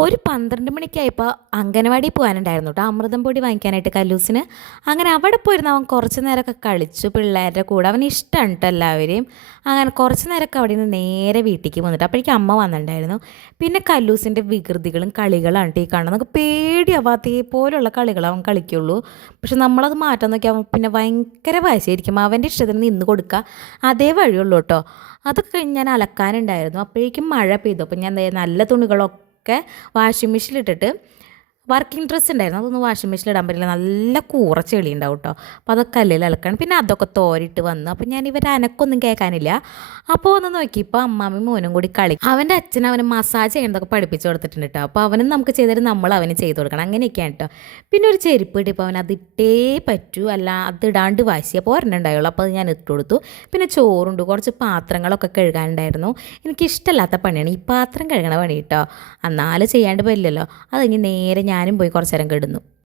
ഒരു 12 മണിക്കായപ്പോൾ അംഗനവാടി പോകാനുണ്ടായിരുന്നു കേട്ടോ, അമൃതം പൊടി വാങ്ങിക്കാനായിട്ട് കല്ലൂസിന്. അങ്ങനെ അവിടെ പോയിരുന്ന് അവൻ കുറച്ച് നേരമൊക്കെ കളിച്ചു പിള്ളേരുടെ കൂടെ. അവന് ഇഷ്ടമാണ് കേട്ടോ എല്ലാവരെയും. അങ്ങനെ കുറച്ച് നേരമൊക്കെ അവിടെ നിന്ന് നേരെ വീട്ടിലേക്ക് വന്നിട്ട് അപ്പോഴേക്കും അമ്മ വന്നിട്ടുണ്ടായിരുന്നു. പിന്നെ കല്ലൂസിൻ്റെ വികൃതികളും കളികളാണ് കേട്ടോ ഈ കാണുന്നത്. നമുക്ക് പേടിയാവാത്തേ പോലുള്ള കളികൾ അവൻ കളിക്കുള്ളൂ. പക്ഷെ നമ്മളത് മാറ്റാൻ നോക്കി അവൻ പിന്നെ ഭയങ്കര വാശിയായിരിക്കും. അവൻ്റെ ഇഷ്ടത്തിന് നിന്ന് കൊടുക്കുക, അതേ വഴിയുള്ളൂ കേട്ടോ. അതൊക്കെ കഴിഞ്ഞ് ഞാൻ അലക്കാനുണ്ടായിരുന്നു. അപ്പോഴേക്കും മഴ പെയ്തു. അപ്പോൾ ഞാൻ ദേ നല്ല തുണികളൊക്കെ വാഷിംഗ് മെഷീനിലിട്ടിട്ട്, വർക്കിംഗ് ഡ്രസ്സ് ഉണ്ടായിരുന്നു, അതൊന്നും വാഷിംഗ് മെഷീനിൽ ഇടാൻ പറ്റില്ല, നല്ല കൂറ ചെളി ഉണ്ടാവും കേട്ടോ. അപ്പോൾ അതൊക്കെ കല്ലിൽ അലക്കണം. പിന്നെ അതൊക്കെ തോരിട്ട് വന്നു. അപ്പോൾ ഞാൻ ഇവർ അനക്കൊന്നും കേൾക്കാനില്ല. അപ്പോൾ ഒന്ന് നോക്കി, ഇപ്പോൾ അമ്മാമ്മയും മോനും കൂടി കളി. അവൻ്റെ അച്ഛൻ അവന് മസാജ് ചെയ്യുന്നതൊക്കെ പഠിപ്പിച്ച് കൊടുത്തിട്ടുണ്ട് കേട്ടോ. അപ്പോൾ അവനും നമുക്ക് ചെയ്തിട്ട് നമ്മൾ അവന് ചെയ്ത് കൊടുക്കണം, അങ്ങനെയൊക്കെയാണ് കേട്ടോ. പിന്നെ ഒരു ചെരുപ്പ് കിട്ടിയപ്പോൾ അവൻ അതിട്ടേ പറ്റൂ, അല്ല അതിടാണ്ട് വാശി. അപ്പോൾ ഒരെണ്ണം ഉണ്ടായുള്ളൂ, അപ്പോൾ അത് ഞാൻ ഇട്ട് കൊടുത്തു. പിന്നെ ചോറുണ്ട്, കുറച്ച് പാത്രങ്ങളൊക്കെ കഴുകാനുണ്ടായിരുന്നു. എനിക്കിഷ്ടമല്ലാത്ത പണിയാണ് ഈ പാത്രം കഴുകണ പണി കേട്ടോ. എന്നാലും ചെയ്യാണ്ട് പറ്റില്ലല്ലോ. അത് കഴിഞ്ഞ് നേരെ ഞാനും പോയി കുറച്ച് നേരം കിടന്നു.